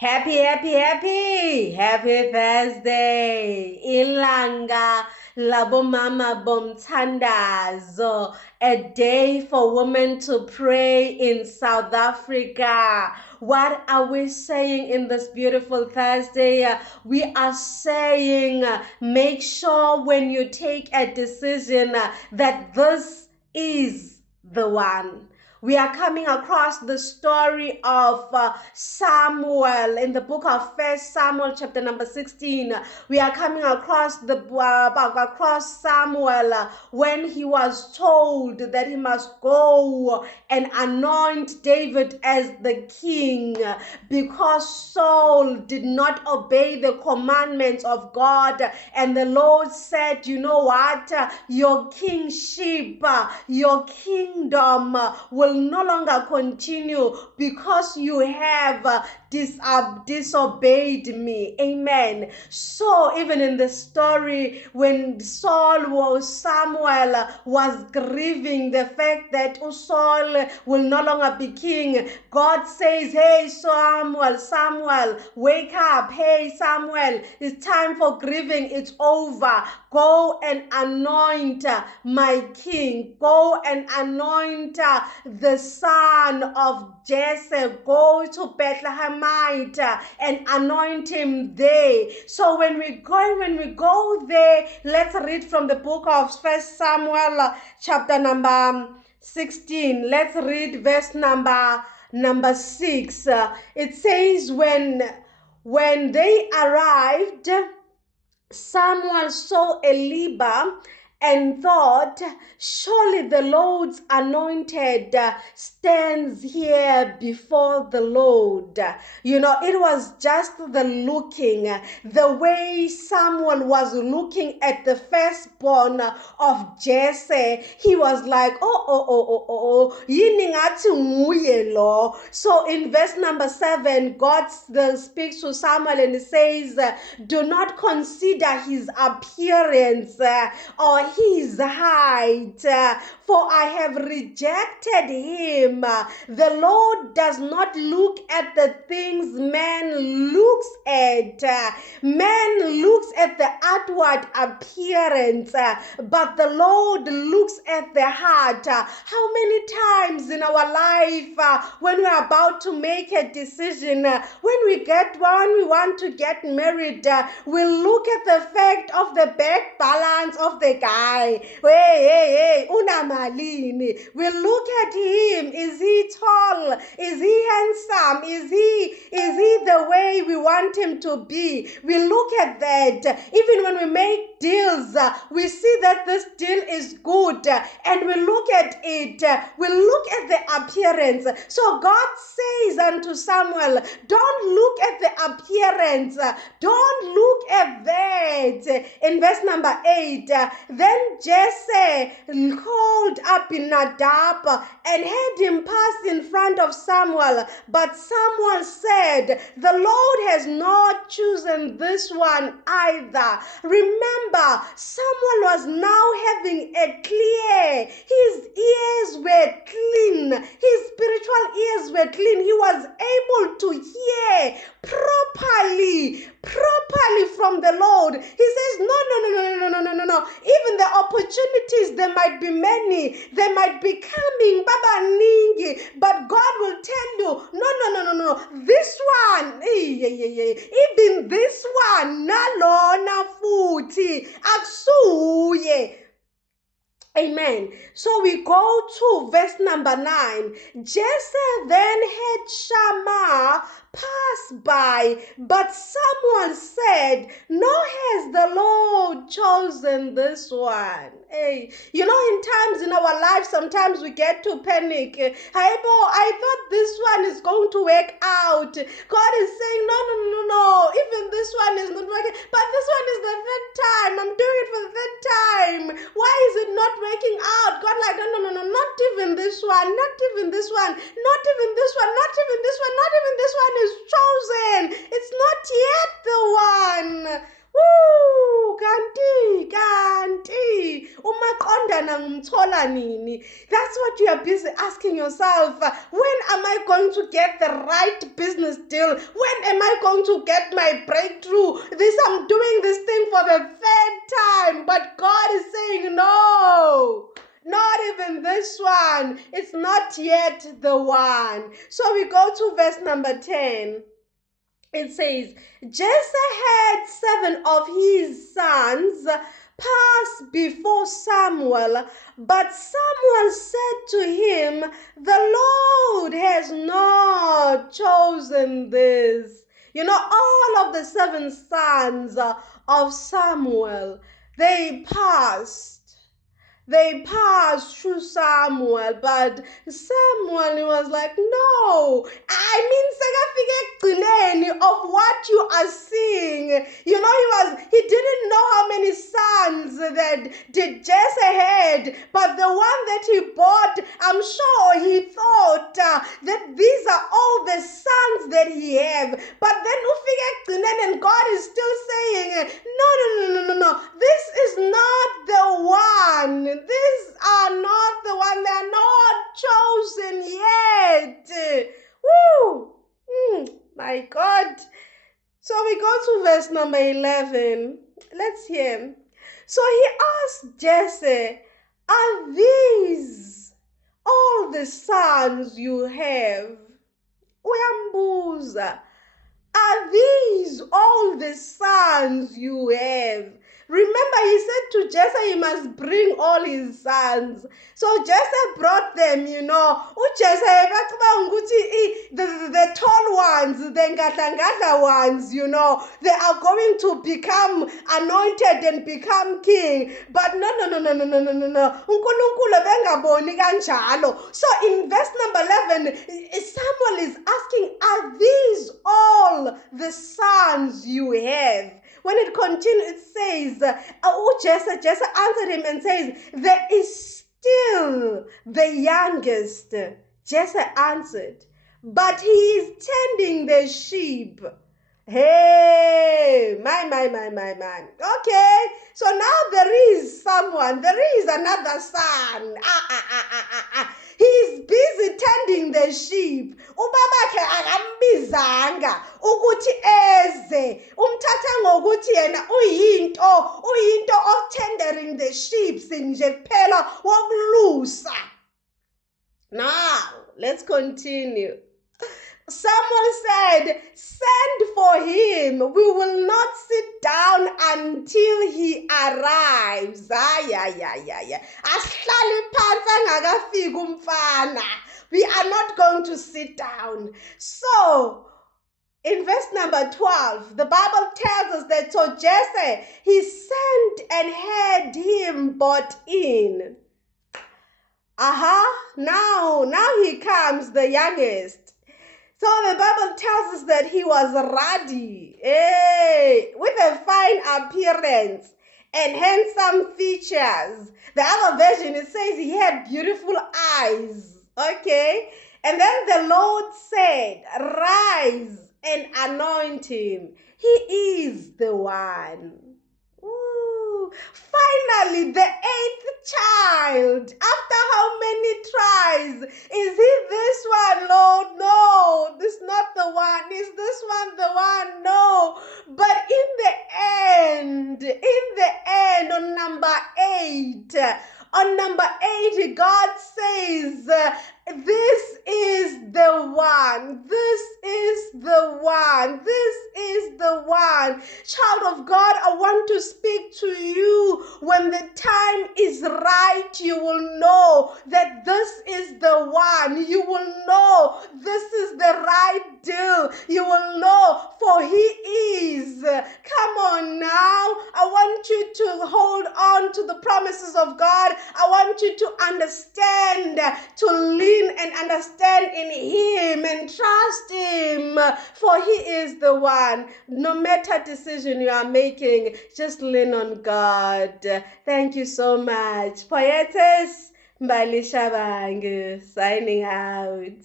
Happy Thursday. Ilanga labomama bomtandazo. A day for women to pray in South Africa. What are we saying in this beautiful Thursday? We are saying make sure when you take a decision that this is the one. We are coming across the story of Samuel in the book of 1 Samuel chapter number 16. We are coming across across Samuel when he was told that he must go and anoint David as the king because Saul did not obey the commandments of God. And the Lord said, you know what? Your kingship, your kingdom will no longer continue because you have disobeyed me. Amen. So even in the story when Samuel was grieving the fact that Saul will no longer be king, God says, hey Samuel, wake up. Hey Samuel, it's time for grieving. It's over. Go and anoint my king. Go and anoint the son of Jesse. Go to Bethlehemite and anoint him there. So when we go there, let's read from the book of 1 Samuel chapter number 16. Let's read verse number 6. It says, when they arrived, Samuel saw Eliab and thought, surely the Lord's anointed stands here before the Lord. You know, it was just the looking, the way Samuel was looking at the firstborn of Jesse. He was like, yini ngathi nguye lo. So in verse number 7, God speaks to Samuel and says, do not consider his appearance or his height, for I have rejected him. The Lord does not look at the things man looks at. Man looks at the outward appearance, but the Lord looks at the heart. How many times in our life when we're about to make a decision, when we want to get married, we look at the fact of the bank balance of the guy. Hey, unamalini. We look at him. Is he tall? Is he handsome? Is he the way we want him to be? We look at that. Even when we make deals, we see that this deal is good, and we look at it. We look at the appearance. So God says unto Samuel, don't look at the appearance. Don't look at that. In verse number 8, then Jesse called Abinadab and had him pass in front of Samuel. But Samuel said, the Lord has not chosen this one either. Remember, Samuel was now having a clear. His ears were clean. His spiritual ears were clean. He was able to hear properly from the Lord. He says, no. Even the opportunities, there might be many. They might be coming, Baba Ningi. But God will tell you, no. This one, even this one, nalona futi, aksuye. Amen. So we go to verse number 9. Jesse then had Shammah pass by, but someone said, no, has the Lord chosen this one? Hey, you know, in times in our life, sometimes we get to panic. I thought this one is going to work out. God is saying, no. Even this one is not working. But this one is the third time. I'm doing it for the third time. Why is it not working out? God like, no. Not even this one. Not even this one. Not even this one. Not even this one. Not even this one is chosen. It's not yet the one. Woo! Kanti. Umaqondana ngumthola nini? That's what you are busy asking yourself. When am I going to get the right business deal? When am I going to get my breakthrough? I'm doing this thing for the third time, but God is saying no. Not even this one. It's not yet the one. So we go to verse number 10. It says, Jesse had 7 of his sons pass before Samuel, but Samuel said to him, the Lord has not chosen this. You know, all of the 7 sons of Samuel, they passed through Samuel, but Samuel was like, no, I mean, sekafike of what you are seeing. You know, he didn't know how many sons that did Jesse had, but the one that he bought, I'm sure he thought that these are all the sons that he have. But then and God is still saying, no, this is not the one. These are not the one. They are not chosen yet. Woo! My God. So we go to verse number 11. Let's hear. So he asked Jesse, are these all the sons you have? Uyambuza. Are these all the sons you have? Remember, he said to Jesse, he must bring all his sons. So Jesse brought them, you know. The tall ones, the ngadla ones, you know, they are going to become anointed and become king. But no. So in verse number 11, Samuel is asking, are these all the sons you have? When it continues, it says, Jesse answered him and says, there is still the youngest. Jesse answered, but he is tending the sheep. Hey, my. Okay, so now there is another son. He's busy tending the sheep. Ubabakhe akambizanga ukuthi eze. Umthatha ngokuthi yena uyinto of tendering the sheep nje kuphela wokulusa. Now, let's continue. Samuel said, send for him. We will not sit down until he arrives. We are not going to sit down. So, in verse number 12, the Bible tells us that so Jesse, he sent and had him brought in. Now he comes, the youngest. So the Bible tells us that he was ruddy, with a fine appearance and handsome features. The other version, it says he had beautiful eyes. Okay? And then the Lord said, rise and anoint him. He is the one. Ooh. Finally, the 8th child. After how many tries? Is he this one, Lord? No, this is not the one. Is this one the one? No. But in the end, on number 8, God says, this is the one. This is the one. This is the one. Child of God, I want to speak to you. When the time is right, you will know that this is the one. You will know this is the right deal. You will know, for he is. Come on now. I want you to hold on to the promises of God. I want you to understand, to lean and understand in him and trust him, for he is the one. No matter decision you are making, just lean on God. Thank you so much. Poetess Mbali Shabangu, signing out.